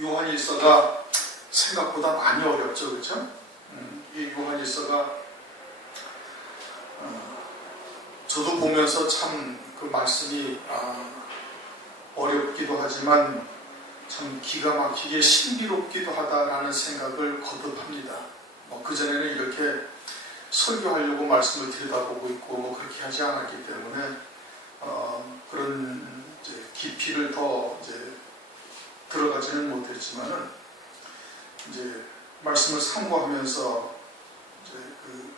요한일서가 생각보다 많이 어렵죠, 그렇죠? 이 요한일서가 저도 보면서 참 그 말씀이 어렵기도 하지만 참 기가 막히게 신비롭기도 하다라는 생각을 거듭합니다. 그전에는 이렇게 설교하려고 말씀을 들여다보고 있고 그렇게 하지 않았기 때문에 그런 이제 깊이를 더 이제 들어가지는 못했지만은 이제 말씀을 상고하면서 이제 그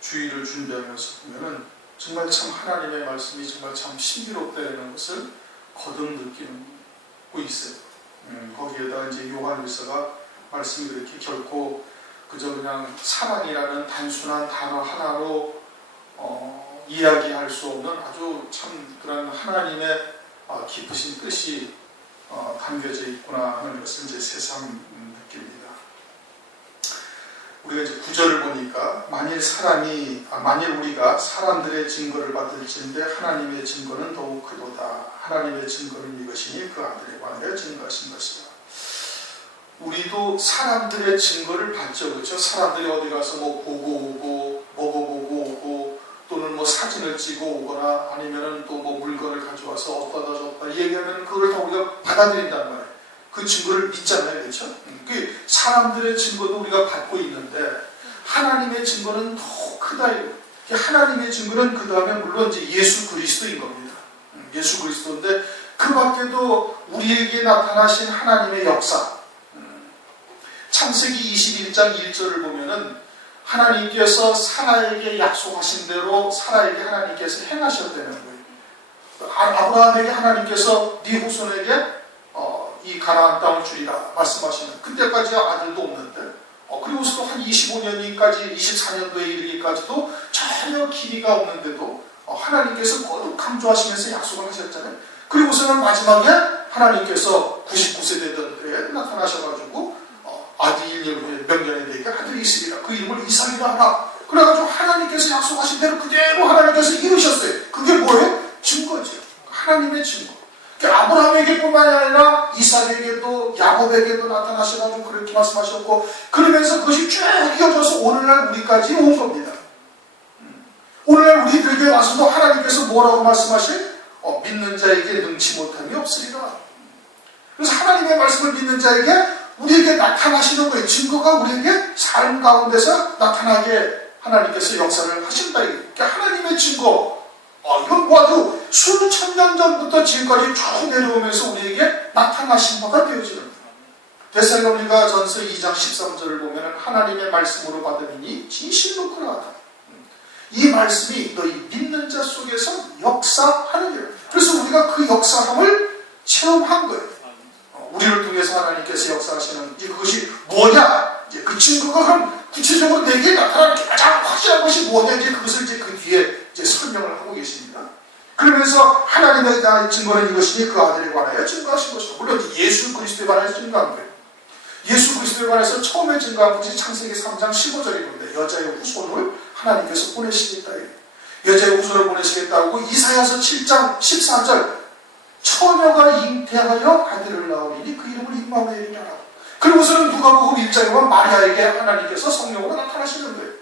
주의를 준비하면서 보면은 정말 참 하나님의 말씀이 정말 참 신비롭다는 것을 거듭 느끼고 있어요. 거기에다 이제 요한일서가 말씀이 그렇게 결코 그저 그냥 사랑이라는 단순한 단어 하나로 이야기할 수 없는 아주 참 그런 하나님의 깊으신 뜻이 담겨져 있구나 하는 것을 이제 새삼 느낍니다. 우리가 이제 9절을 보니까 만일 우리가 사람들의 증거를 받을진대 하나님의 증거는 더욱 크도다. 하나님의 증거는 이것이니 그 아들에 관하여 증거하신 것이다. 우리도 사람들의 증거를 받죠, 그렇죠? 사람들이 어디 가서 뭐 보고 오고 먹어보고 오고 또는 뭐 사진을 찍어 오거나 아니면은 또 뭐 물건을 가져와서 어떠다 저떠다 얘기하면 그걸 다 우리가 받아들인단 말이에요. 그 증거를 믿잖아요, 그렇죠? 그 사람들의 증거도 우리가 받고 있는데 하나님의 증거는 더 크다. 하나님의 증거는 그 다음에 물론 이제 예수 그리스도인 겁니다. 예수 그리스도인데 그 밖에도 우리에게 나타나신 하나님의 역사. 창세기 21장 1절을 보면은 하나님께서 사라에게 약속하신 대로 사라에게 하나님께서 행하셨다는 거예요. 아브라함에게 하나님께서 네 후손에게 이 가나안 땅을 주리라 말씀하시는 그때까지 아들도 없는데 그리고서도 한 25년까지 24년도에 이르기까지도 전혀 길이가 없는데도 하나님께서 거듭 강조하시면서 약속을 하셨잖아요. 그리고서는 마지막에 하나님께서 99세 되던 때에 나타나셔가지고 아들 1년 후에 명년에 되니까 아들이 있으리라 그 이름을 이삭이라 하라. 그래가지고 하나님께서 약속하신 대로 그대로 하나님께서 이루셨어요. 그게 뭐예요? 증거죠. 하나님의 증거. 아브라함에게뿐만 아니라 이삭에게도 야곱에게도 나타나셔가지고 그렇게 말씀하셨고 그러면서 그것이 쭉 이어져서 오늘날 우리까지 온 겁니다. 오늘날 우리들에게 와서도 하나님께서 뭐라고 말씀하신? 믿는 자에게 능치 못함이 없으리라. 그래서 하나님의 말씀을 믿는 자에게 우리에게 나타나시는 거예요. 증거가 우리에게 삶 가운데서 나타나게 하나님께서 역사를 하신다. 그러니까 하나님의 증거. 이건 뭐 아주 수천 년 전부터 지금까지 쭉 내려오면서 우리에게 나타나신 바가 되어지는 거예요. 데살로니가 전서 2장 13절을 보면 하나님의 말씀으로 받으니 진실로 그러하다. 이 말씀이 너희 믿는 자 속에서 역사하는 일. 그래서 우리가 그 역사함을 체험한 거예요. 우리를 통해서 하나님께서 역사하시는 그것이 뭐냐? 이제 그 증거가 그럼 구체적으로 내게 나타나는 가장 확실한 것이 뭐냐? 이제 그것을 이제 그 뒤에 이제 설명을 하고 계십니다. 그러면서 하나님의 증거는 이것이니 그 아들에 관하여 증거하신 것이고 물론 예수 그리스도에 관하여 증거한 거예요. 예수 그리스도에 관해서 처음에 증거한 것이 창세기 3장 15절인데 여자의 후손을 하나님께서 보내시겠다. 여자의 후손을 보내시겠다고 이사야서 7장 14절 처녀가 잉태하여 아들을 낳으리니 그 이름을 임마누엘이라. 그리고서는 누가복음 1장에 보면 마리아에게 하나님께서 성령으로 나타나시는 거예요.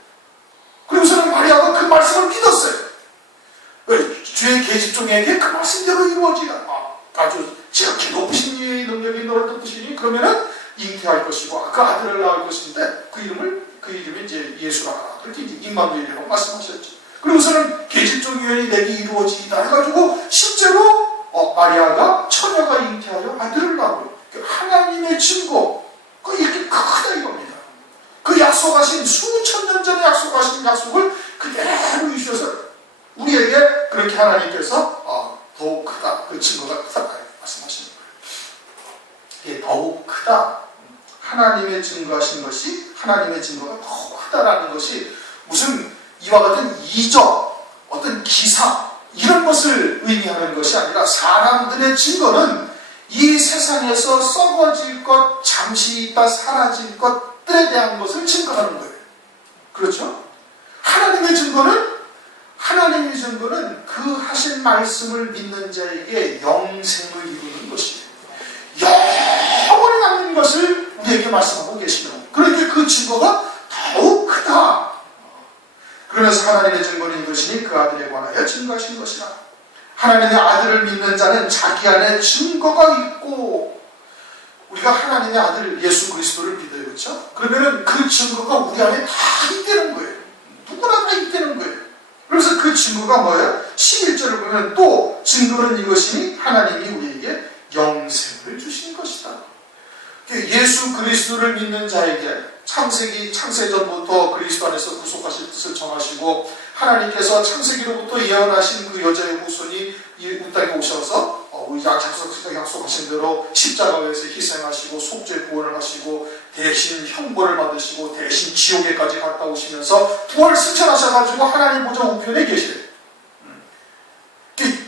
그리고서는 마리아가 그 말씀을 믿었어요. 주의 계집종에게 그 말씀대로 이루어지라. 아주 지극히 높으신 이의 능력이 너를 뜻하시니 그러면은 잉태할 것이고 그 아들을 낳을 것인데 그 이름이 이제 예수라. 그렇게 이제 임마누엘이라고 말씀하셨죠. 그리고서는 계집종 유언이 내게 이루어지다 해가지고 실제로 마리아가 처녀가 잉태하여 아들을 낳고 하나님의 증거 이렇게 크다 이겁니다. 그 약속하신 수천 년 전에 약속하신 약속을 그대로 이루셔서 우리에게 그렇게 하나님께서 더욱 크다 그 증거가 크다 말씀하시는 거예요. 더욱 크다 하나님의 증거하신 것이 하나님의 증거가 더욱 크다라는 것이 무슨 이와 같은 이적 어떤 기사 이런 것을 의미하는 것이 아니라 사람들의 증거는 이 세상에서 썩어질 것, 잠시 있다 사라질 것들에 대한 것을 증거하는 거예요. 그렇죠? 하나님의 증거는 그 하신 말씀을 믿는 자에게 영생을 이루는 것이에요. 영원히 우리에게 말씀하고 계시는 거예요. 그러니까 그 증거가 더욱 크다. 그러면서 하나님의 증거는 이것이니 그 아들에 관하여 증거하신 것이라. 하나님의 아들을 믿는 자는 자기 안에 증거가 있고, 우리가 하나님의 아들 예수 그리스도를 믿어요. 그렇죠? 그러면은 그 증거가 우리 안에 다 있다는 거예요. 누구나 다 있다는 거예요. 그래서 그 증거가 뭐예요? 11절을 보면 또 증거는 이것이니 하나님이 우리에게 영생을 주신 것이다. 예수 그리스도를 믿는 자에게 창세전부터 그리스도 안에서 구속하실 뜻을 정하시고, 하나님께서 창세기로부터 예언하신 그 여자의 후손이 이 땅에 오셔서 약속하신 대로 십자가에서 희생하시고 속죄 구원을 하시고 대신 형벌을 받으시고 대신 지옥에까지 갔다 오시면서 부활 승천하셔가지고 하나님 보좌 우편에 계시래요.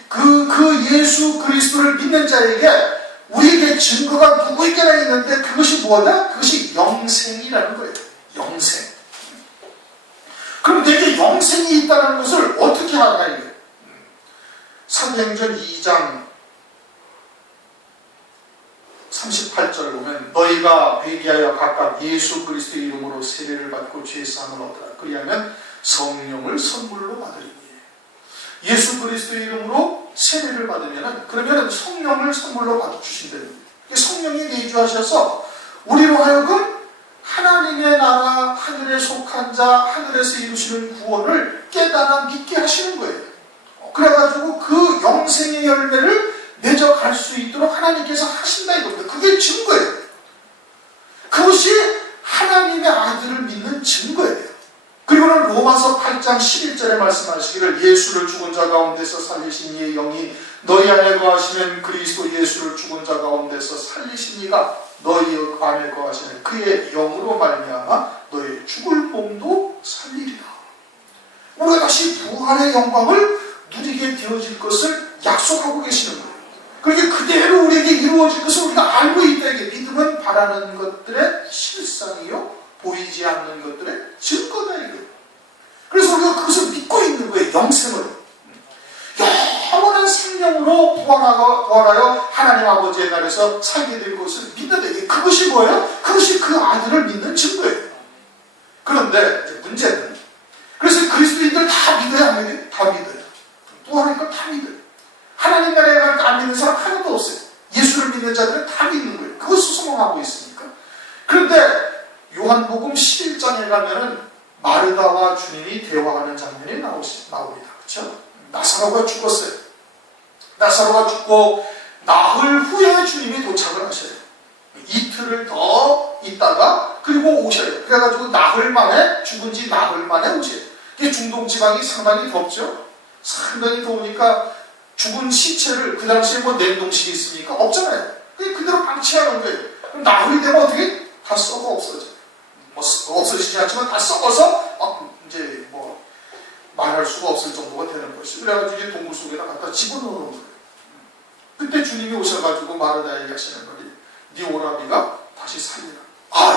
그 예수 그리스도를 믿는 자에게 우리에게 증거가 누구에게나 있는데 그것이 뭐다? 그것이 영생이라는 거예요. 영생. 그럼 내게 영생이 있다는 것을 어떻게 하냐 이거예요. 사도행전 2장 38절을 보면 너희가 회개하여 각각 예수 그리스도의 이름으로 세례를 받고 죄사함을 얻으라. 그리하면 성령을 선물로 받으리니. 예수 그리스도의 이름으로 세례를 받으면 그러면 성령을 선물로 받아주신다는 거예요. 성령이 내주하셔서 우리로 하여금 하나님의 나라, 하늘에 속한 자, 하늘에서 이루시는 구원을 깨달아 믿게 하시는 거예요. 그래가지고 그 영생의 열매를 맺어갈 수 있도록 하나님께서 하신다 이겁니다. 그게 증거예요. 그것이 하나님의 아들을 믿는 증거예요. 그리고는 로마서 8장 11절에 말씀하시기를 예수를 죽은 자 가운데서 살리신 이의 영이 너희 안에 거하시면 그리스도 예수를 죽은 자 가운데서 살리신 이가 너희 안에 거하시는 그의 영으로 말미암아 너희 죽을 몸도 살리리라. 우리가 다시 부활의 영광을 누리게 되어질 것을 약속하고 계시는 거예요. 그렇게 그대로 우리에게 이루어질 것을 우리가 알고 있다. 믿음은 바라는 것들의 실상이요 보이지 않는 것들의 증거다 이거예요. 그래서 우리가 그것을 믿고 있는 거예요. 영생을. 영원한 생명으로 부활하여 하나님 아버지의 나라에서 살게 될 것을 믿는다. 그것이 뭐예요? 그것이 그 아들을 믿는 증거예요. 그런데 이제 문제는 그래서 그리스도인들 다 믿어야 안 믿어요? 다 믿어요. 부활할 걸 다 믿어요. 하나님 나라에 갈 거 안 믿는 사람 하나도 없어요. 예수를 믿는 자들은 다 믿는 거예요. 그것을 소망하고 있으니까. 그런데 요한복음 11장에 가면은 마르다와 주님이 대화하는 장면이 나옵니다. 그렇죠? 나사로가 죽었어요. 나사로가 죽고 나흘 후에 주님이 도착을 하셔요. 이틀을 더 있다가 그리고 오셔요. 그래가지고 나흘 만에 죽은 지 나흘 만에 오셔요. 이게 중동 지방이 상당히 덥죠. 상당히 더우니까 죽은 시체를 그 당시에 뭐 냉동실이 있으니까 없잖아요. 그대로 방치하는 거예요. 그럼 나흘이 되면 어떻게? 다 썩어 없어져. 뭐 없어지지 않지만 다 썩어서 이제 뭐 말할 수가 없을 정도가 되는 것이. 그래가지고 이제 동굴 속에다 갖다 집어넣는 거예요. 그때 주님이 오셔가지고 마르다에게 하시는 거니 네 오라비가 다시 살리라.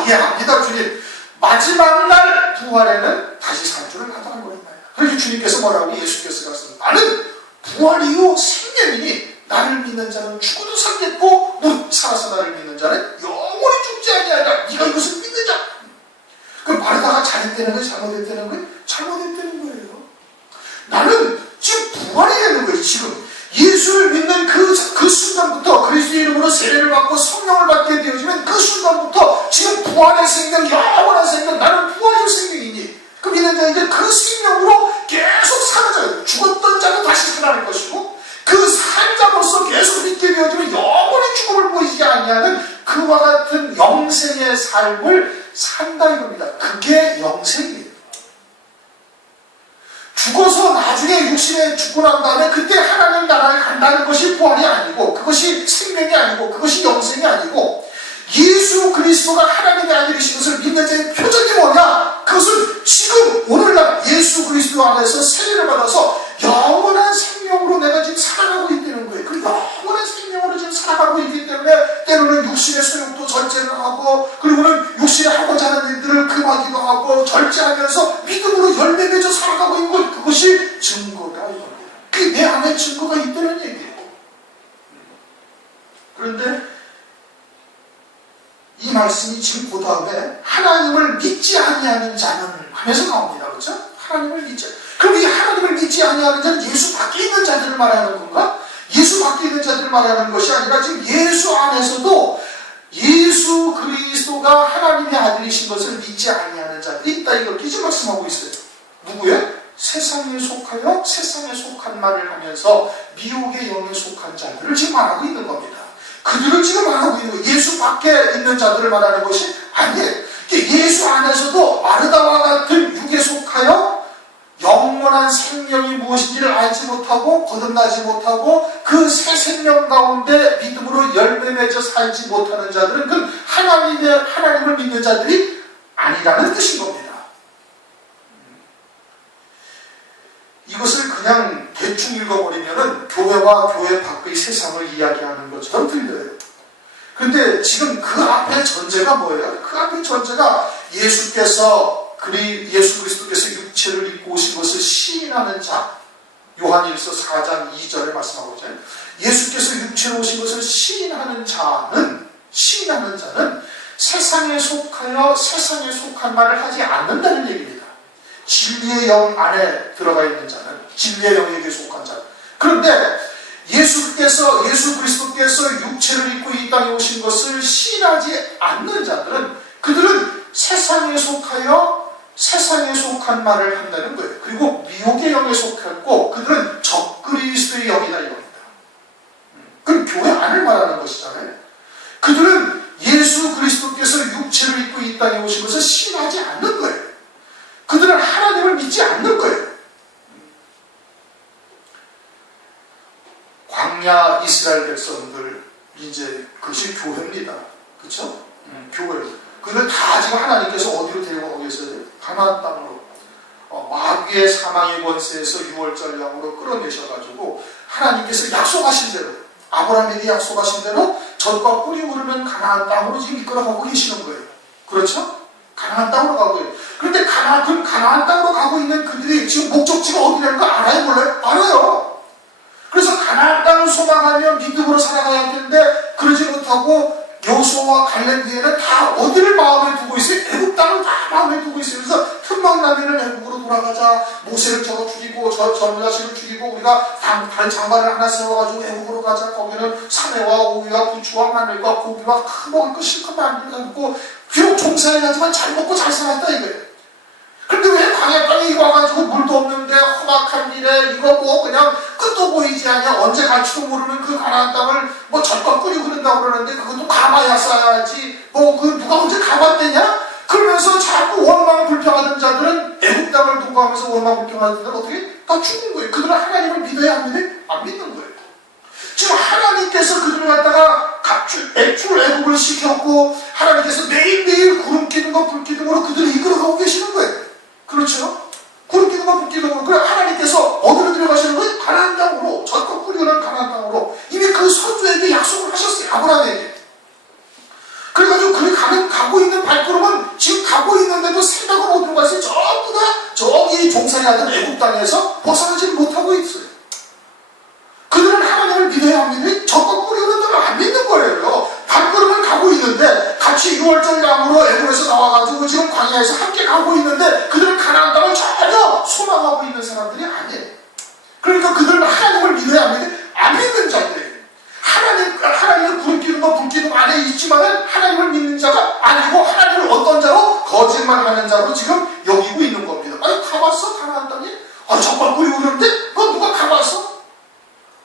예 압니다 주님. 마지막 날 부활에는 다시 살 줄을 하다는 거예요. 그래서 주님께서 뭐라고 예수께서 말씀하셨습니다. 나는 부활 이후 생명이니 나를 믿는 자는 죽어도 살겠고 무릇 살아서 나를 믿는 자는 영원히 죽지 아니하리라. 네가 이것을 믿는 자. 그럼 마르다가 잘했다는 거예요? 잘못했다는 거예요? 잘못했다는 거예요. 나는 지금 부활이 되는 거예요. 지금 예수를 믿는 그 순간부터 그리스도의 이름으로 세례를 받고 성령을 받게 되어지면 그 순간부터 지금 부활의 생명, 영원한 생명, 나는 부활의 생명이니 그 믿는 자에게 그 생명으로 계속 살아져요. 죽었던 자는 다시 살아날 것이고 그 산자로서 계속 믿게 되어지면 영원히 죽음을 보이지 아니하는 그와 같은 영생의 삶을 산다 이겁니다. 그게 영생이에요. 죽어서 나중에 육신에 죽고 난 다음에 그때 하나님 나라에 간다는 것이 부활이 아니고 그것이 생명이 아니고 그것이 영생이 아니고 예수 그리스도가 하나님의 아들이신 것을 믿는 자의 표적이 뭐냐? 그것은 지금 오늘날 예수 그리스도 안에서 세례를 받아서 영원한 생명으로 내가 지금 살아가고 있다는 거예요. 그 영원한 생명으로 지금 살아가고 있기 때문에 때로는 육신의 소욕도 절제를 하고 그리고는 육신에 하고자 하는 일들을 금하기도 하고 절제하면서 믿음으로 열매 맺어 살아가고 있는 것, 그것이 증거다 이겁니다. 그게 내 안에 증거가 있다는 얘기예요. 그런데 이 말씀이 지금 그 다음에 하나님을 믿지 아니하는 자는 하면서 나옵니다. 그렇죠? 하나님을 믿지. 그럼 이 하나님을 믿지 아니하는 자는 예수 밖에 있는 자들을 말하는 건가? 예수 밖에 있는 자들을 말하는 것이 아니라 지금 예수 안에서도 예수 그리스도가 하나님의 아들이신 것을 믿지 아니하는 자들이 있다. 이걸 지금 말씀하고 있어요. 누구예요? 세상에 속하여 세상에 속한 말을 하면서 미혹의 영에 속한 자들을 지금 말하고 있는 겁니다. 그들을 지금 말하고 있는 거예요. 예수 밖에 있는 자들을 말하는 것이 아니에요. 예수 안에서도 마르다와 같은 육에 속하여 영원한 생명이 무엇인지를 알지 못하고 거듭나지 못하고 그 새 생명 가운데 믿음으로 열매 맺어 살지 못하는 자들은 그 하나님을 믿는 자들이 아니라는 뜻인 겁니다. 이것을 그냥 대충 읽어버리면은 교회와 교회 밖의 세상을 이야기하는 것처럼 들려요. 그런데 지금 그 앞에 전제가 뭐예요? 그 앞에 전제가 예수 그리스도께서 육체를 입고 오신 것을 시인하는 자. 요한일서 4장 2절에 말씀하고 있잖아요. 예수께서 육체로 오신 것을 시인하는 자는 세상에 속하여 세상에 속한 말을 하지 않는다는 얘기입니다. 진리의 영 안에 들어가 있는 자는, 진리의 영에게 속한 자. 그런데 예수 그리스도께서 육체를 입고 이 땅에 오신 것을 시인하지 않는 자들은 그들은 세상에 속하여 세상에 속한 말을 한다는 거예요. 그리고 미혹의 영에 속했고 그들은 적그리스도의 영이다 이겁니다. 그럼 교회 안을 말하는 것이잖아요. 그들은 예수 그리스도께서 육체를 입고 이 땅에 오신 것을 시인하지 않는 거예요. 그들은 하나님을 믿지 않는 거예요. 광야 이스라엘 백성들, 이제 그것이 교회입니다. 그렇죠? 교회. 그들 다 지금 하나님께서 어디로 데려가고 계세요? 가나안 땅으로. 마귀의 사망의 권세에서 6월절 양으로 끌어내셔가지고 하나님께서 약속하신 대로, 아브라함에게 약속하신 대로 젖과 꿀이 흐르는 가나안 땅으로 지금 이끌어가고 계시는 거예요. 그렇죠? 가나안 땅으로 가고 있어요. 그런데 가나안 땅으로 가고 있는 그들이 지금 목적지가 어디라는 거 알아요? 몰라요? 알아요. 그래서 가나안 땅을 소망하며 믿음으로 살아가야 할 텐데 그러지 못하고 여호수아와 갈렙 뒤에는 다 어디를 마음에 두고 있어요? 애국 땅을 다 마음에 두고 있어요. 그래서 틈만 나면은 애국으로 돌아가자. 모세를 저거 죽이고 젊은 자식을 죽이고 우리가 다른 장관을 하나 세워가지고 애국으로 가자. 거기는 사내와 오이와 부추와 마늘과 고기와 먹을 거 실컷 만들고 비록 종살이하지만 잘 먹고 잘 살았다 이거예요. 근데 왜 광야 땅에 와가지고 물도 없는데 험악한 일에 이거 뭐 그냥 끝도 보이지 않냐. 언제 갈지도 모르는 그 가나안 땅을 뭐 젖과 꿀이 흐른다고 그러는데 그것도 가봐야 싸야지. 뭐 그 누가 언제 가봤대냐? 그러면서 자꾸 원망 불평하던 자들은 애국 땅을 두고 하면서 원망 불평하던 자들은 어떻게? 다 죽는 거예요. 그들은 하나님을 믿어야 합니다. 안 믿는 거예요. 지금 하나님께서 그들을 갖다가 애국을 시켰고 하나님께서 매일매일 구름 기둥과 불 기둥으로 그들을 이끌어가고 계시는 거예요. 그렇죠? 구름 기둥과 불 기둥으로. 그래 하나님께서 어디로 들어가시는 거예요? 가나안 땅으로. 젖과 꿀이 흐르는 가나안 땅으로. 이미 그 선조에게 약속을 하셨어요. 아브라함에게. 그래가지고 그를 가고 있는 발걸음은 지금 가고 있는데도 생각은 어디로 갔어요? 전부 다 저기 종살이 하던 애국 땅에서 벗어나지 못하고 있어요. 그들은 하나님을 믿어야 합니다. 젖과 꿀이 흐른다면 안 믿는 거예요. 발걸음은 가고 있는데 같이 6월절 양으로 애국에서 나와가지고 지금 광야에서 함께 가고 있는데 그들은 가나안 땅을 전혀 소망하고 있는 사람들이 아니에요. 그러니까 그들은 하나님을 믿어야 합니다. 안 믿는 자들이에요. 하나님은 구름기둥과 불기둥 안에 있지만은 하나님을 믿는 자가 아니고 하나님을 어떤 자로? 거짓말하는 자로 지금 여기고 있는 겁니다. 아니 가봤어? 가나안 땅에? 젖과 꿀이 흐르는데 그건 누가 가봤어?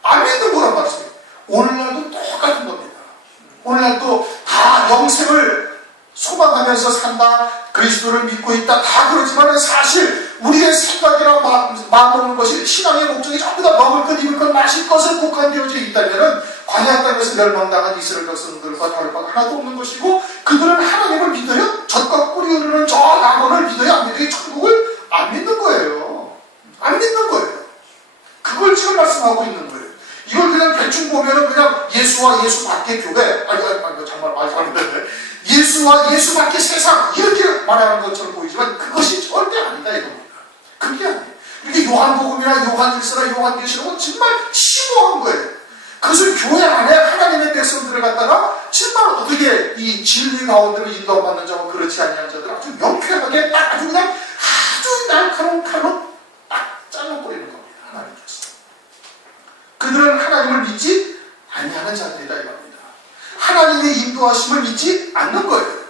안 믿는 거란 말이에요. 오늘날도 똑같은 겁니다. 오늘날도 다 영생을 소망하면서 산다. 그리스도를 믿고 있다. 다 그러지만 사실 우리의 생각이나 마음 먹는 것이 신앙의 목적이 전부 다 먹을 것, 입을 것, 마실 것에 국한되어져 있다면 광야 땅에서 멸망당한 이스라엘 백성들과 다를 바가 하나도 없는 것이고 그들은 하나님을 믿어요? 젖과 꿀이 흐르는 저 낙원을 믿어야 안 믿어요? 천국을 안 믿는 거예요. 안 믿는 거예요. 그걸 지금 말씀하고 있는 거예요. 이걸 그냥 대충 보면은 그냥 예수와 예수 밖의 교회, 정말 말이 잘못됐네. 예수와 예수 밖의 세상, 이렇게 말하는 것처럼 보이지만 그것이 절대 아니다 이겁니다. 그게 아니에요. 이게 요한복음이나 요한일서나 요한계시록은 정말 심오한 거예요. 그것을 교회 안에 하나님의 백성들을 갖다가 정말 어떻게 하나님의 이 진리 가운데로 인도받는 자와 그렇지 아니한 자들 아주 명쾌하게 딱 아주 그냥 아주 날카로운 칼로 딱 잘라버리는 겁니다. 하나님께서. 그들은 하나님을 믿지 아니하는 자들이다 이겁니다. 하나님의 인도하심을 믿지 않는 거예요.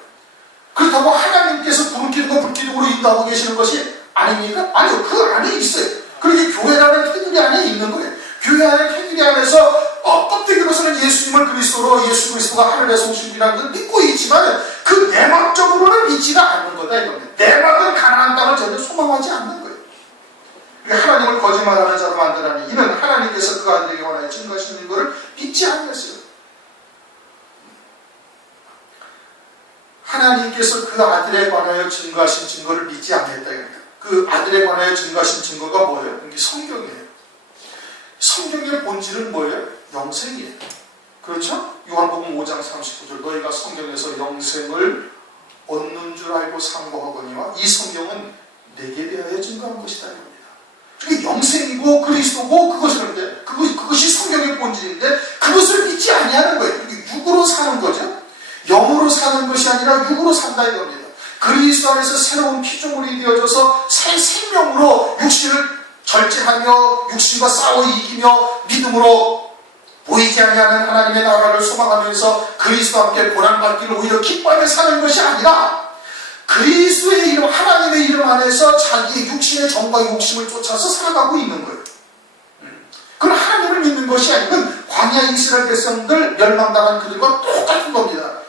그렇다고 하나님께서 구름기둥과 불기둥으로 인도하고 계시는 것이 아닙니까? 아니요. 그 안에 있어요. 그러게 교회라는 테두리 안에 있는 거예요. 교회 안에 테두리 안에서 껍데기로서는 예수님을 그리스도로 예수 그리스도가 하늘에서 오신 분이라는 걸 믿고 있지만 그 내막적으로는 믿지가 않는 거다 이겁니다. 내막은 가나안 땅을 전혀 소망하지 않는 거예요. 하나님을 거짓말하는 자로 만드라니 이는 하나님께서 그 아들에게 원하여 증거하신 증거를 믿지 않았어요. 하나님께서 그 아들에 관하여 증거하신 증거를 믿지 않았다 이겁니다. 그 아들에 관하여 증거하신 증거가 뭐예요? 이게 성경이에요. 성경의 본질은 뭐예요? 영생이에요. 그렇죠? 요한복음 5장 39절 너희가 성경에서 영생을 얻는 줄 알고 상고하거니와 이 성경은 내게 대하여 증거한 것이다 이겁니다. 그게 영생이고 그리스도고 그것이 성경의 본질인데 그것을 믿지 아니하는 거예요. 육으로 사는 거죠. 영으로 사는 것이 아니라 육으로 산다 이겁니다. 그리스도 안에서 새로운 피조물이 되어져서 새 생명으로 육신을 절제하며 육신과 싸워 이기며 믿음으로 보이지 아니하는 하나님의 나라를 소망하면서 그리스도와 함께 고난받기를 오히려 기뻐하며 사는 것이 아니라 그리스도의 이름, 하나님의 이름 안에서 자기의 육신의 정과 욕심을 쫓아서 살아가고 있는 거예요. 그건 하나님을 믿는 것이 아니면 광야 이스라엘 백성들 멸망당한 그들과 똑같은 겁니다.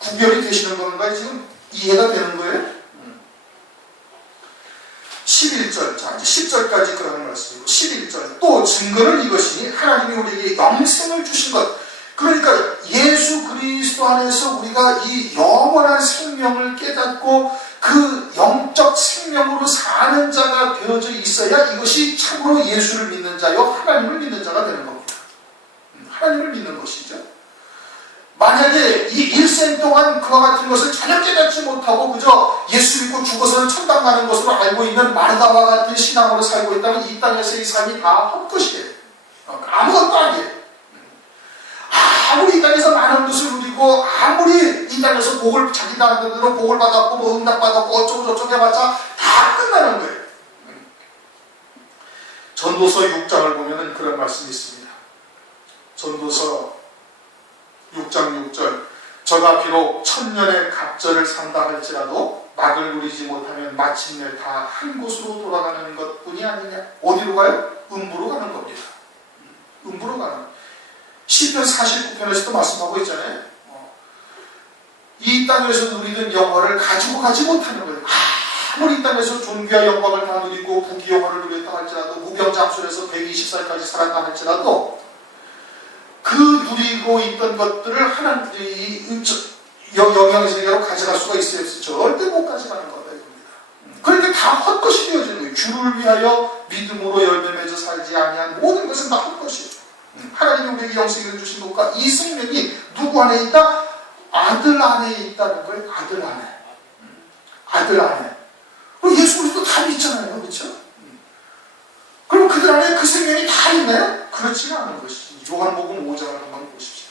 구별이 되시는 건가요? 지금 이해가 되는 거예요? 11절, 자 이제 10절까지 그러는 말씀이고 11절 또 증거는 이것이니 하나님이 우리에게 영생을 주신 것. 그러니까 예수 그리스도 안에서 우리가 이 영원한 생명을 깨닫고 그 영적 생명으로 사는 자가 되어져 있어야 이것이 참으로 예수를 믿는 자요 하나님을 믿는 자가 되는 겁니다. 하나님을 믿는 것이죠. 만약에 이 일생 동안 그와 같은 것을 전혀 깨닫지 못하고 그저 예수 믿고 죽어서는 천당 가는 것으로 알고 있는 마르다와 같은 신앙으로 살고 있다면 이 땅에서의 삶이 다 헛것이에요. 아무것도 아니에요. 아무리 이 땅에서 많은 것을 누리고 아무리 이 땅에서 복을 자기 나름대로 복을 받았고 뭐 응답받았고 어쩌고 저쩌고 해봤자 다 끝나는 거예요. 전도서 6장을 보면 그런 말씀이 있습니다. 전도서 6장 6절 저가 비록 천년의 갑절을 산다 할지라도 낙을 누리지 못하면 마침내 다 한 곳으로 돌아가는 것뿐이 아니냐. 어디로 가요? 음부로 가는 겁니다. 음부로 가는. 시편 49편에서도 말씀하고 있잖아요. 이 땅에서 누리는 영화를 가지고 가지 못하는 거예요. 아무리 이 땅에서 존귀와 영광을 다 누리고 부귀 영화를 누렸다 할지라도 무병장수에서 120살까지 살았다 할지라도 그 누리고 있던 것들을 하나님이 영향세계로 가져갈 수가 있어요. 절대 못 가져가는 거다 이겁니다. 그러니까 다 헛것이 되어지는 거예요. 주를 위하여 믿음으로 열매 맺어 살지 아니한 모든 것은 다 헛것이에요. 하나님이 우리에게 영생을 주신 것과 이 생명이 누구 안에 있다? 아들 안에 있다는 거예요. 아들 안에. 아들 안에. 예수 그리스도 다 믿잖아요. 그렇죠? 그럼 그들 안에 그 생명이 다 있나요? 그렇지가 않은 것이죠. 요한복음 5장을 한번 보십시오.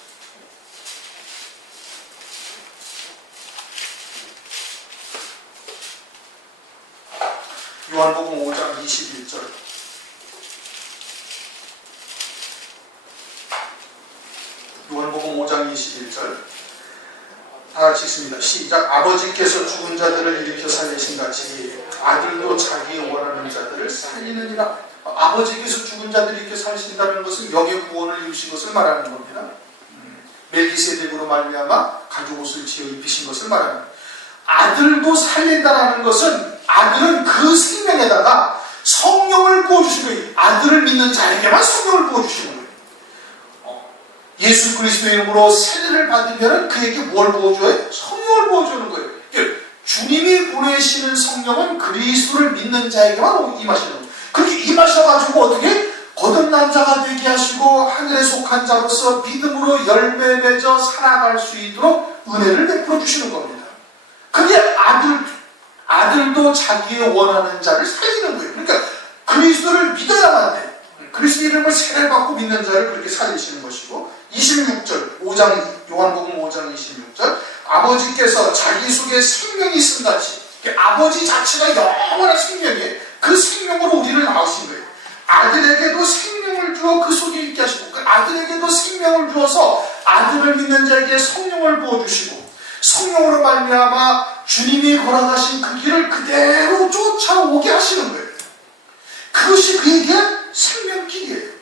요한복음 5장 21절. 요한복음 5장 21절. 다 같이 읽습니다. 시작. 아버지께서 죽은 자들을 일으켜 살리신 같이 아들도 자기 원하는 자들을 살리느니라. 아버지께서 죽은 자들을 이렇게 살리신다는 것은 영의 구원을 이루신 것을 말하는 겁니다. 멜기세덱으로 말미암아 가죽옷을 지어 입히신 것을 말하는 겁니다. 아들도 살린다라는 것은 아들은 그 생명에다가 성령을 부어주신 거예요. 아들을 믿는 자에게만 성령을 부어주시는 거예요. 예수 그리스도의 이름으로 세례를 받으면 그에게 뭘 부어줘요? 성령을 부어주는 거예요. 주님이 보내시는 성령은 그리스도를 믿는 자에게만 임하시는 거예요. 그렇게 임하셔가지고 어떻게? 거듭난 자가 되게 하시고 하늘에 속한 자로서 믿음으로 열매 맺어 살아갈 수 있도록 은혜를 베풀어 주시는 겁니다. 그게 아들도 자기의 원하는 자를 살리는 거예요. 그러니까 그리스도를 믿어야만 돼요. 그리스도 이름을 세례를 받고 믿는 자를 그렇게 살리시는 것이고 26절 요한복음 5장 26절 아버지께서 자기 속에 생명이 있음 같이 아버지 자체가 영원한 생명이에요. 그 생명으로 우리를 낳으신 거예요. 아들에게도 생명을 주어 그 속에 있게 하시고 그 아들에게도 생명을 주어서 아들을 믿는 자에게 성령을 부어주시고 성령으로 말미암아 주님이 걸어가신 그 길을 그대로 쫓아오게 하시는 거예요. 그것이 그에게 생명길이에요.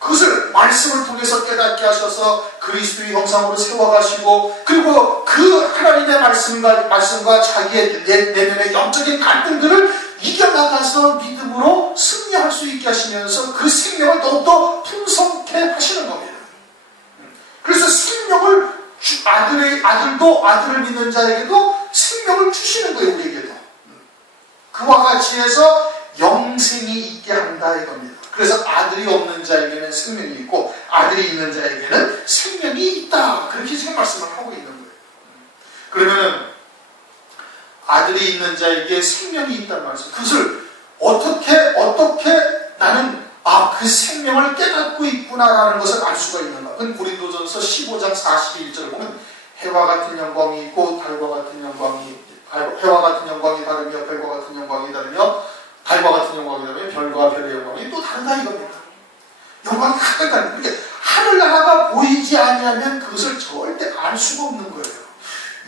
그것을 말씀을 통해서 깨닫게 하셔서 그리스도의 형상으로 세워가시고 그리고 그 하나님의 말씀과 자기의 내면의 영적인 갈등들을 이겨나가서 믿음으로 승리할 수 있게 하시면서 그 생명을 더욱더 풍성케 하시는 겁니다. 그래서 생명을 아들도 아들을 믿는 자에게도 생명을 주시는 거예요. 우리에게도. 그와 같이 해서 영생이 있게 한다 이겁니다. 그래서 아들이 없는 자에게는 생명이 있고 아들이 있는 자에게는 생명이 있다. 그렇게 지금 말씀을 하고 있는 거예요. 그러면은 아들이 있는 자에게 생명이 있다는 말씀. 그것을 어떻게 나는 그 생명을 깨닫고 있구나라는 것을 알 수가 있는가. 그건 고린도전서 15장 41절을 보면 해와 같은 영광이 있고 달과 같은 영광이 해와 같은 영광이 다르며 별과 같은 영광이 다르며 달과 같은 영광이 다르며 별과 별의 영광이 또 다르다 이겁니다. 영광이 각각 다르다. 그러니까 하늘나라가 보이지 않으면 그것을 절대 알 수가 없는 거예요.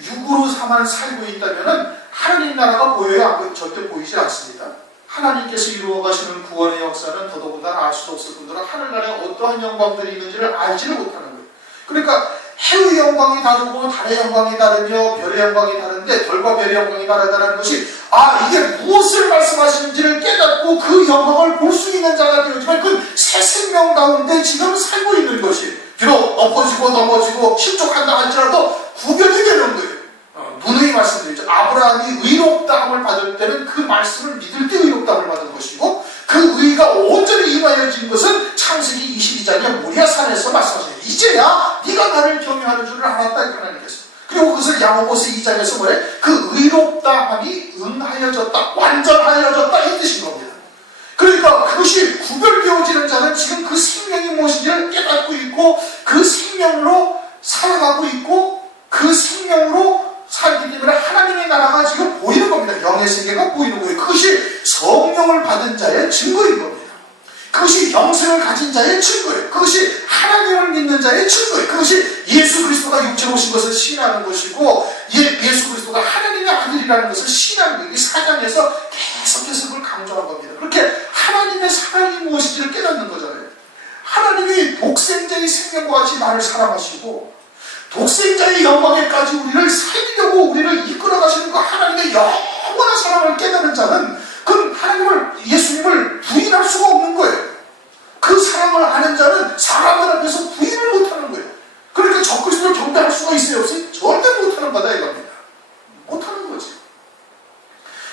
육으로만 살고 있다면 하나님 나라가 보여야 절대 보이지 않습니다. 하나님께서 이루어가시는 구원의 역사는 더더군다나 알 수도 없을 뿐더러 하늘나라에 어떠한 영광들이 있는지를 알지를 못하는 거예요. 그러니까 해의 영광이 다르고 달의 영광이 다르며 별의 영광이 다른데 별과 별의 영광이 다르다는 것이 이게 무엇을 말씀하시는지를 깨닫고 그 영광을 볼 수 있는 자가 되었지만 그 새 생명 가운데 지금 살고 있는 것이 비록 엎어지고 넘어지고 실족한다 할지라도 구별이 되는 거예요. 누누이 말씀드리죠. 아브라함이 의롭다함을 받을 때는 그 말씀을 믿을 때 의롭다함을 받은 것이고 그 의가 온전히 임하여진 것은 창세기 22장의 모리아산에서 말씀하시네요. 이제야 네가 나를 경외하는 줄을 알았다 하나님께서. 그리고 그것을 야고보서 2장에서 뭐래? 그 의롭다함이 응하여졌다, 완전하여졌다 이 뜻인 겁니다. 그러니까 그것이 구별되어지는 자는 지금 그 생명이 무엇인지를 깨닫고 있고 그 생명으로 살아가고 있고 그 생명으로 살기 때문에 하나님의 나라가 지금 보이는 겁니다. 영의 세계가 보이는 거예요. 그것이 성령을 받은 자의 증거인 겁니다. 그것이 영생을 가진 자의 증거예요. 그것이 하나님을 믿는 자의 증거예요. 그것이 예수 그리스도가 육체로 오신 것을 시인하는 것이고 예수 그리스도가 하나님의 아들이라는 것을 시인하는 거예요. 이 사장에서 계속해서 그걸 강조한 겁니다. 그렇게 하나님의 사랑이 무엇인지를 깨닫는 거잖아요. 하나님이 독생자의 생명과 같이 나를 사랑하시고 독생자의 영광에까지 우리를 살리려고 우리를 이끌어가시는 그 하나님의 영원한 사랑을 깨닫는 자는 그 예수님을 부인할 수가 없는 거예요. 그 사랑을 아는 자는 사람들 앞에서 부인을 못하는 거예요. 그러니까 적그리스도를 경배할 수가 있어요? 없어요? 절대 못하는 거다 이겁니다. 못하는 거지.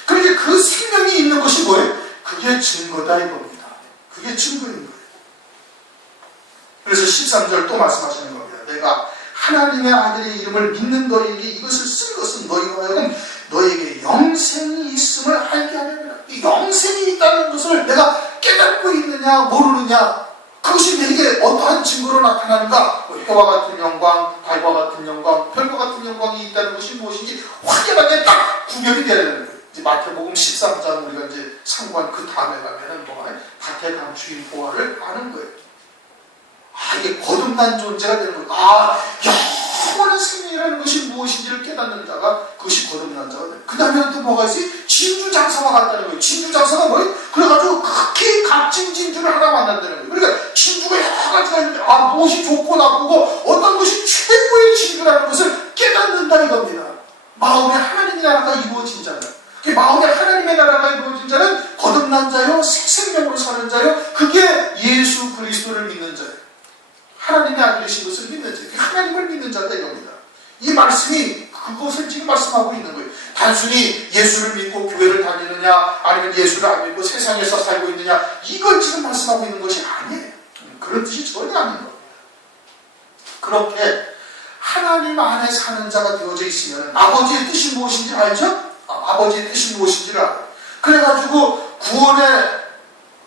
그러니까 그 생명이 있는 것이 뭐예요? 그게 증거다 이겁니다. 그게 증거인 거예요. 그래서 13절 또 말씀하시는 겁니다. 내가 하나님의 아들의 이름을 믿는 너희에게 이것을 쓴 것은 너희가 하여금 너희에게 영생이 있음을 알게 하려니라. 이 영생이 있다는 것을 내가 깨닫고 있느냐 모르느냐 그것이 내게 어떠한 증거로 나타나는가. 해와 같은 영광, 달과 같은 영광, 별과 같은 영광이 있다는 것이 무엇인지 확연하게 딱 구별이 되야 되는 거예요. 이제 마태복음 13장 우리가 이제 상관 그 다음에 가면은 밭에 간 주인 보아를 아는 거예요. 이게 거듭난 존재가 되는 거예요. 영원한 생명이라는 것이 무엇인지를 깨닫는 자가 그것이 거듭난 자가 돼요. 그 다음에 또 뭐가 있어요? 진주장사가 같다는 거예요. 진주장사가 뭐예요? 그래가지고 극히 값진 진주를 하나 만난다는 거예요. 그러니까 진주가 여러 가지가 있는데 무엇이 좋고 나쁘고 어떤 것이 최고의 진주라는 것을 깨닫는다 이겁니다. 마음에 하나님의 나라가 이루어진 자는 마음에 하나님의 나라가 이루어진 자는 거듭난 자요 새 생명으로 사는 자요 그게 예수 그리스도를 믿는 자예요. 하나님의 아들이신 것을 믿는 자, 하나님을 믿는 자다 이겁니다. 이 말씀이 그것을 지금 말씀하고 있는 거예요. 단순히 예수를 믿고 교회를 다니느냐 아니면 예수를 안 믿고 세상에서 살고 있느냐 이걸 지금 말씀하고 있는 것이 아니에요. 그런 뜻이 전혀 아닌 겁니다. 그렇게 하나님 안에 사는 자가 되어져 있으면 아버지의 뜻이 무엇인지 알죠? 아버지의 뜻이 무엇인지를 알아요. 그래가지고 구원의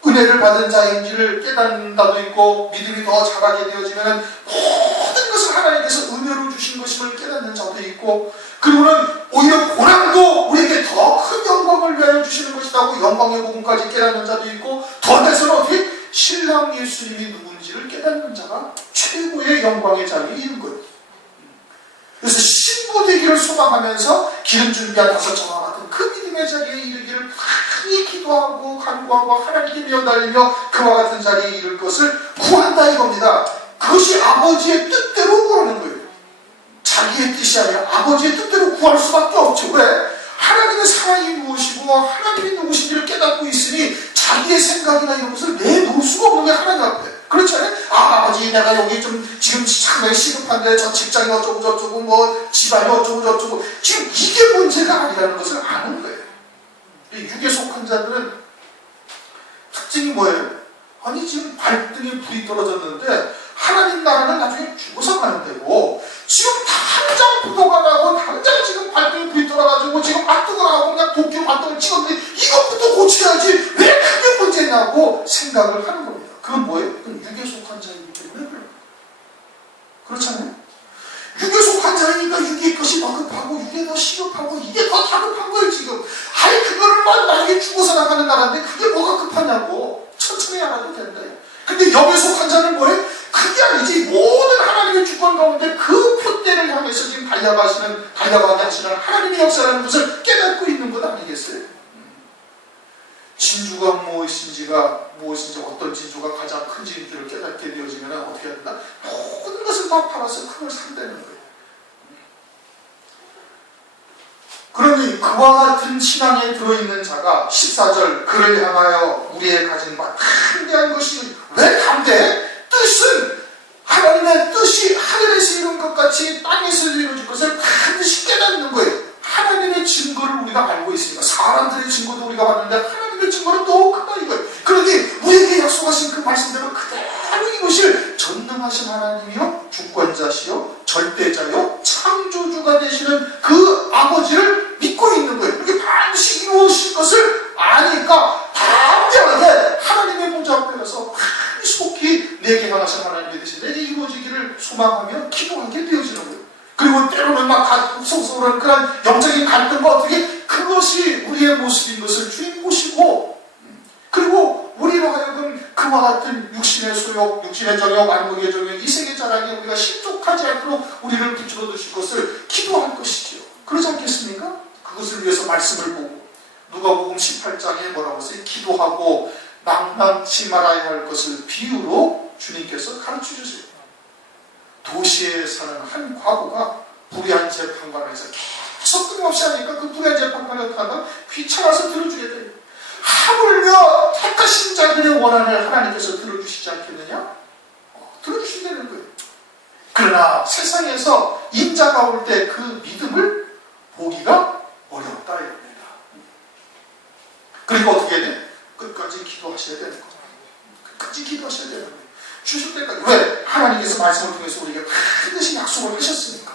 은혜를 받은 자인지를 깨닫는 자도 있고 믿음이 더 자라게 되어지면 모든 것을 하나님께서 은혜로 주신 것임을 깨닫는 자도 있고 있고, 그리고는 오히려 고난도 우리에게 더 큰 영광을 위하여 주시는 것이라고 영광의 복음까지 깨닫는 자도 있고, 더 내서는 어떻게 신랑 예수님이 누군지를 깨닫는 자가 최고의 영광의 자리에 있는 거예요. 그래서 신부 되기를 소망하면서 기름 준비한 5저와 같은 그 믿음의 자리에 이르기를 많이 기도하고 간구하고 하나님께 매달리며 그와 같은 자리에 이를 것을 구한다 이겁니다. 그것이 아버지의 뜻대로 구하는 거예요. 자기의 뜻이 아니라 아버지의 뜻대로 구할 수밖에 없죠. 왜? 하나님의 사랑이 무엇이고 하나님이 누구신지를 깨닫고 있으니 자기의 생각이나 이런 것을 내놓을 수가 없는 게 하나님 앞에. 그렇잖아요. 아버지 내가 여기 좀 지금 상당히 시급한데 저 직장이 어쩌고 저쩌고 뭐 집안이 어쩌고 저쩌고 지금 이게 문제가 아니라는 것을 아는 거예요. 육에 속한 자들은 특징이 뭐예요? 아니 지금 발등에 불이 떨어졌는데 하나님 나라는 나중에 죽어서 가는 데고 지금 당장 부도가 나고 당장 지금 발등에 불이 떨어가지고 지금 발등을 하고 그냥 도끼로 발등을 찍었는데 이것부터 고쳐야지 왜 그게 문제냐고 생각을 하는 겁니다. 그건 뭐예요? 그건 육에 속한 자이기 때문에 그래요. 그렇잖아요? 육에 속한 자이니까 육의 것이 더 급하고 육에 더 시급하고 이게 더 다급한 거예요 지금. 아니 그거를 나중에 죽어서 나가는 나라인데 그게 뭐가 급하냐고. 천천히 알아도 된대요. 근데 영에 속한 자는 뭐예요? 그게 아니지. 모든 하나님의 주권 가운데 그 표대를 향해서 지금 달려가게 하시는 하나님의 역사라는 것을 깨닫고 있는 것 아니겠어요? 진주가 무엇인지 어떤 진주가 가장 큰 진주를 깨닫게 되어지면 어떻게 해야 된다? 모든 것을 다 팔아서 그걸 산다는 거예요. 그러니 그와 같은 신앙에 들어있는 자가 14절 그를 향하여 우리의 가진 바 담대한 것이 왜 담대? 뜻은 하나님의 뜻이 하늘에서 이룬 것 같이 땅에서 이루어질 것을 반드시 깨닫는 거예요. 하나님의 증거를 우리가 알고 있습니다. 사람들의 증거도 우리가 봤는데 하나님의 증거는 더 크다 이거예요. 그러니 우리에게 약속하신 그 말씀대로 그대로 이것을 전능하신 하나님이요 주권자시요 절대자요 창조주가 되시는 그 아버지를 믿고 있는 거예요. 이게 반드시 이루어질 것을 아니까 담대하게 하나님의 보좌 앞에 가서 속히 내게 향하신 하나님의 뜻이 내게 이루어지기를 소망하며 기도하게 되어지는 거예요. 그리고 때로는 막 속속한 그런 영적인 갈등과 어떻게 그것이 우리의 모습인 것을 주님 보시고 그리고 우리로 하여금 그와 같은 육신의 소욕, 육신의 정욕, 안목의 정욕, 이색의 자랑에 우리가 실족하지 않도록 우리를 붙들어 두실 것을 기도할 것이지요. 그러지 않겠습니까? 그것을 위해서 말씀을 보고 누가복음 18장에 뭐라고 했어요? 기도하고 낭망치 말아야 할 것을 비유로 주님께서 가르쳐 주세요. 도시에 사는 한 과부가 불의한 재판관에서 계속 끊임없이 하니까 그 불의한 재판관이 어떻게 한다? 귀찮아서 들어주게 돼요. 하물며 택하신 자들의 원한을 하나님께서 들어주시지 않겠느냐? 들어주신다는 거예요. 그러나 세상에서 인자가 올 때 그 믿음을 보기가 어렵다 이겁니다. 그러니까 어떻게 해야 돼? 끝까지 기도하셔야 되는 거예요. 끝까지 기도하셔야 되는 거예요. 주실 때까지. 왜? 하나님께서 말씀을 통해서 우리에게 반드시 약속을 하셨으니까.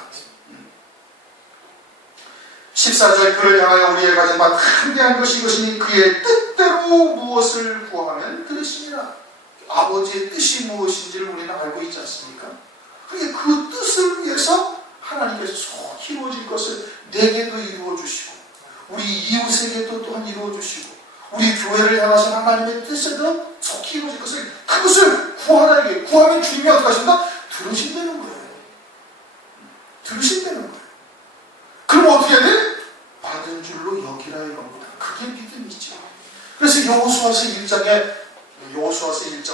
14절 그를 향하여 우리의 가진 바 담대한 것이 이것이니 그의 뜻대로 무엇을 구하면 들으시니라. 아버지의 뜻이 무엇인지를 우리는 알고 있지 않습니까? 그러니까 그 뜻을 위해서 하나님께서 속히 이루어질 것을 내게도 이루어주시고 우리 이웃에게도 또한 이루어주시고 우리 교회를 향하신 하나님의 뜻에도 속히 이루어질 것을 그것을 구하라. 이게 구하면 주님이 어떻게 하신다? 들으신다는 거예요. 들으신다는 거예요. 그럼 어떻게 해야 돼? 받은 줄로 여기라 이겁니다. 그게 믿음이죠. 그래서 여호수아서 1장을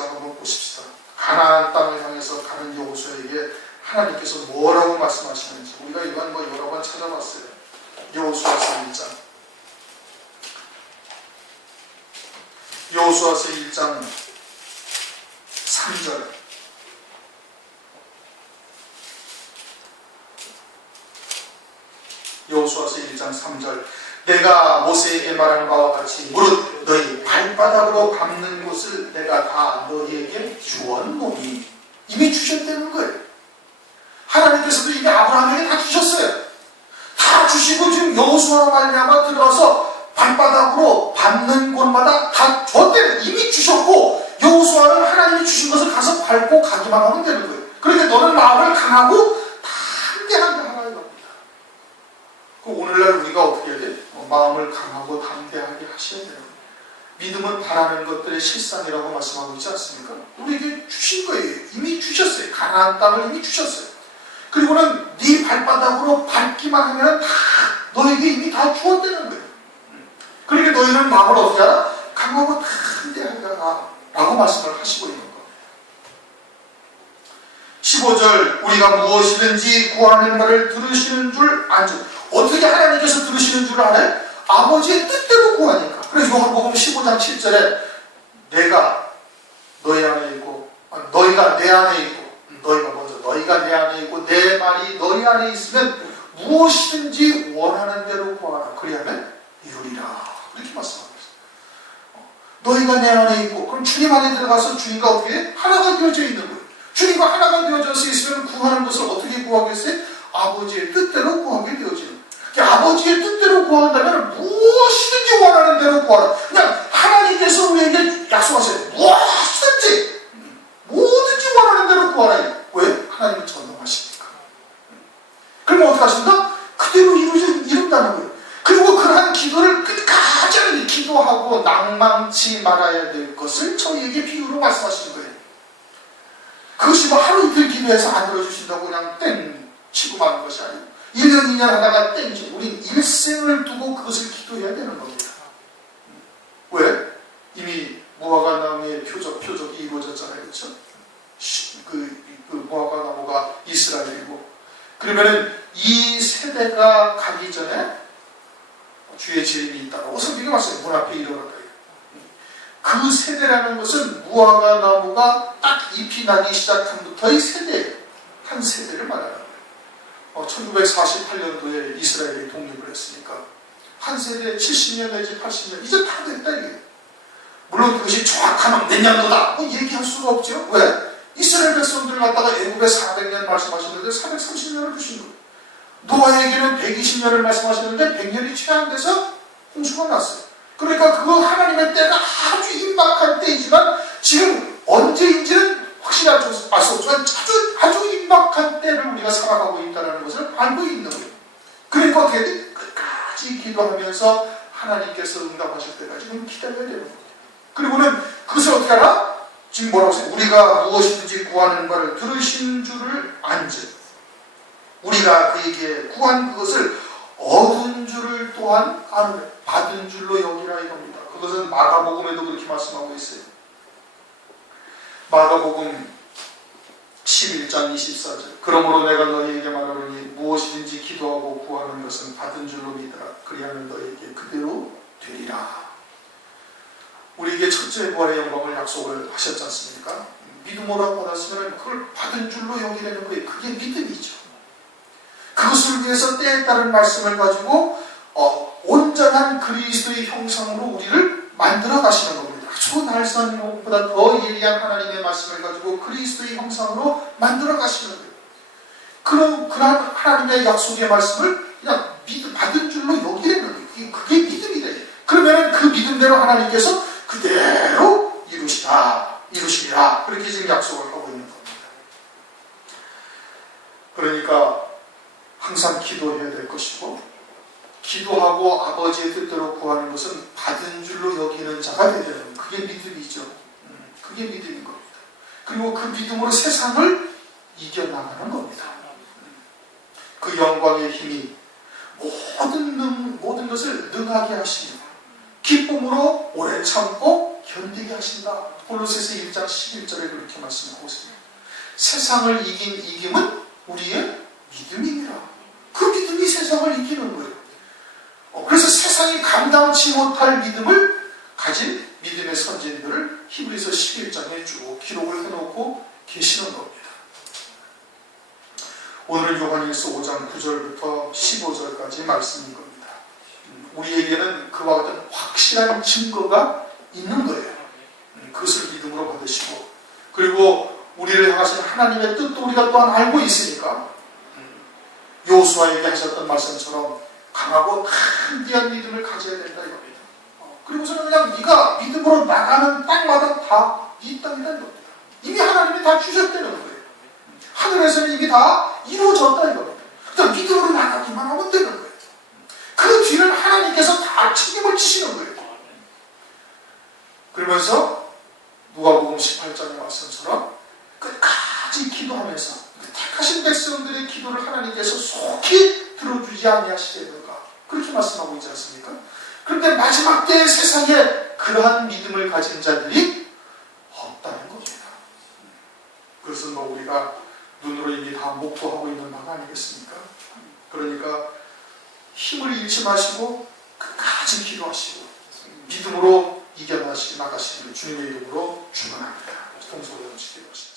한번 보십시다. 가나안 땅을 향해서 가는 여호수아에게 하나님께서 뭐라고 말씀하시는지 우리가 이건 여러 번 찾아봤어요. 여호수아서 1장. 여호수아서 1장 3절. 여호수아서 1장 3절. 내가 모세에게 말한 바와 같이 무릇 너희 발바닥으로 밟는 곳을 내가 다 너희에게 주었노니. 이미 주셨다는 거예요. 하나님께서도 이미 아브라함에게 다 주셨어요. 다 주시고 지금 여호수아로 말미암아 들어가서 발바닥으로 밟는 곳마다 다 줬대요. 이미 주셨고 여호수아는 하나님이 주신 것을 가서 밟고 가기만 하면 되는 거예요. 그러니까 너는 마음을 강하고 담대하게 하라 이겁니다. 그 오늘날 우리가 어떻게 해야 돼? 마음을 강하고 담대하게 하셔야 돼요. 믿음은 바라는 것들의 실상이라고 말씀하고 있지 않습니까? 우리에게 주신 거예요. 이미 주셨어요. 가나안 땅을 이미 주셨어요. 그리고는 네 발바닥으로 밟기만 하면 다 너에게 이미 다 주었다는 거예요. 그러니까 너희는 마음을 어떻게 하라? 강하고 담대하게 하라 라고 말씀을 하시고 있는 거예요. 15절 우리가 무엇이든지 구하는 말을 들으시는 줄 안즉. 어떻게 하나님께서 들으시는 줄 알아요? 아버지의 뜻대로 구하니까. 그래서 요한복음 15장 7절에 내가 너희 안에 있고 너희가 내 안에 있고 너희가 내 안에 있고 내 말이 너희 안에 있으면 무엇이든지 원하는 대로 구하라. 그리하면 이루리라. 이렇게 말씀하고 있어요. 너희가 내 안에 있고 그럼 주님 안에 들어가서 주님과 어떻게 하나가 되어져 있는 거예요. 주님과 하나가 되어져 있으면 구하는 것을 어떻게 구하겠어요? 아버지의 뜻대로 구하게 되어지는 거예요. 아버지의 뜻대로 구한다면 무엇이든지 원하는 대로 구하라. 그냥 하나님께서 우리에게 약속하세요. 무엇이든지 뭐든지 원하는 대로 구하라. 왜? 하나님은 전능하시니까. 그러면 어떻게 하신다? 그대로 이룬다는 거예요. 그리고 그러한 기도를 끝까지 기도하고 낭망치 말아야 될 것을 저희에게 비유로 말씀하시는 거예요. 그것이 뭐 하루 이틀 기도해서 안 들어주신다고 그냥 땡 치고 마는 것이 아니고 1년 2년 하다가 땡지. 우린 일생을 두고 그것을 기도해야 되는 겁니다. 왜? 이미 무화과 나무의 표적이 이루어졌잖아요. 그렇죠? 그 무화과 나무가 이스라엘이고 그러면은 이 세대가 가기 전에 주의 재림이 있다고 성경에 왔어요. 문 앞에 일어났다. 그 세대라는 것은 무화과 나무가 딱 잎이 나기 시작함부터의 세대예요. 한 세대를 말하는 거예요. 1948년도에 이스라엘이 독립을 했으니까 한 세대 70년 내지 80년 이제 다 됐다 이게. 물론 그것이 정확한 몇 년도다 뭐 얘기할 수가 없죠. 왜? 이스라엘 백성들을 갖다가 애굽에 400년 말씀하셨는데 430년을 두신 거예요. 노아에게는 120년을 말씀하셨는데 100년이 채 안 돼서 홍수가 났어요. 그러니까 그거 하나님의 때가 아주 임박한 때이지만 지금 언제인지는 확실하지 알 수 없지만 아주 임박한 때를 우리가 살아가고 있다는 것을 알고 있는 거예요. 그러니까 어떻게 돼? 끝까지 기도하면서 하나님께서 응답하실 때까지 기다려야 되는 거예요. 그리고는 그것을 어떻게 하나? 지금 뭐라고 했어요? 우리가 무엇이든지 구하는 바를 들으신 줄을 안즉 우리가 그에게 구한 그것을 얻은 줄을 또한 아는 받은 줄로 여기라 이겁니다. 그것은 마가복음에도 그렇게 말씀하고 있어요. 마가복음 11장 24절 그러므로 내가 너희에게 말하노니 무엇이든지 기도하고 구하는 것은 받은 줄로 믿으라. 그리하면 너희에게 그대로 되리라. 우리에게 첫째 부활의 영광을 약속을 하셨지 않습니까? 믿음으로 받았으면 그걸 받은 줄로 여기라는 거예요. 그게 믿음이죠. 그것을 위해서 때에 따른 말씀을 가지고 온전한 그리스도의 형상으로 우리를 만들어 가시는 겁니다. 아주 날선 것보다 더 예리한 하나님의 말씀을 가지고 그리스도의 형상으로 만들어 가시는 거예요. 그런 하나님의 약속의 말씀을 그냥 받은 줄로 여기라는 거예요. 그게 믿음이다. 그러면 그 믿음대로 하나님께서 그대로 이루시리라. 그렇게 지금 약속을 하고 있는 겁니다. 그러니까 항상 기도해야 될 것이고 기도하고 아버지의 뜻대로 구하는 것은 받은 줄로 여기는 자가 되야 되는 그게 믿음이죠. 그게 믿음인 겁니다. 그리고 그 믿음으로 세상을 이겨나가는 겁니다. 그 영광의 힘이 모든 것을 능하게 하시며 기쁨으로 오래 참고 견디게 하신다. 골로새서 1장 11절에 그렇게 말씀하고 있습니다. 세상을 이긴 이김은 우리의 믿음이니라. 그 믿음이 세상을 이기는 거예요. 그래서 세상이 감당치 못할 믿음을 가진 믿음의 선진들을 히브리서 11장에 쭉 기록을 해놓고 계시는 겁니다. 오늘은 요한일서 5장 9절부터 15절까지 말씀인 겁니다. 우리에게는 그와 같은 확실한 증거가 있는 거예요. 그것을 믿음으로 받으시고 그리고 우리를 향하신 하나님의 뜻도 우리가 또한 알고 있으니까 여호수아에게 하셨던 말씀처럼 강하고 담대한 믿음을 가져야 된다 이겁니다. 그리고서는 그냥 네가 믿음으로 나가는 땅마다 다 네 땅이라는 겁니다. 이미 하나님이 다 주셨다는 거예요. 하늘에서는 이미 다 이루어졌다 이겁니다. 그러니까 믿음으로 나가기만 하면 되는 거예요. 그러면서 누가복음 18장의 말씀처럼 끝까지 기도하면서 택하신 백성들의 기도를 하나님께서 속히 들어주지 아니하시려는가 그렇게 말씀하고 있지 않습니까? 그런데 마지막 때의 세상에 그러한 믿음을 가진 자들이 없다는 겁니다. 그것은 뭐 우리가 눈으로 이미 다 목도하고 있는 바가 아니겠습니까? 그러니까 힘을 잃지 마시고 끝까지 기도하시고 믿음으로 이겨나가시기를 주님의 이름으로 축원합니다. 동서로 기도하시죠.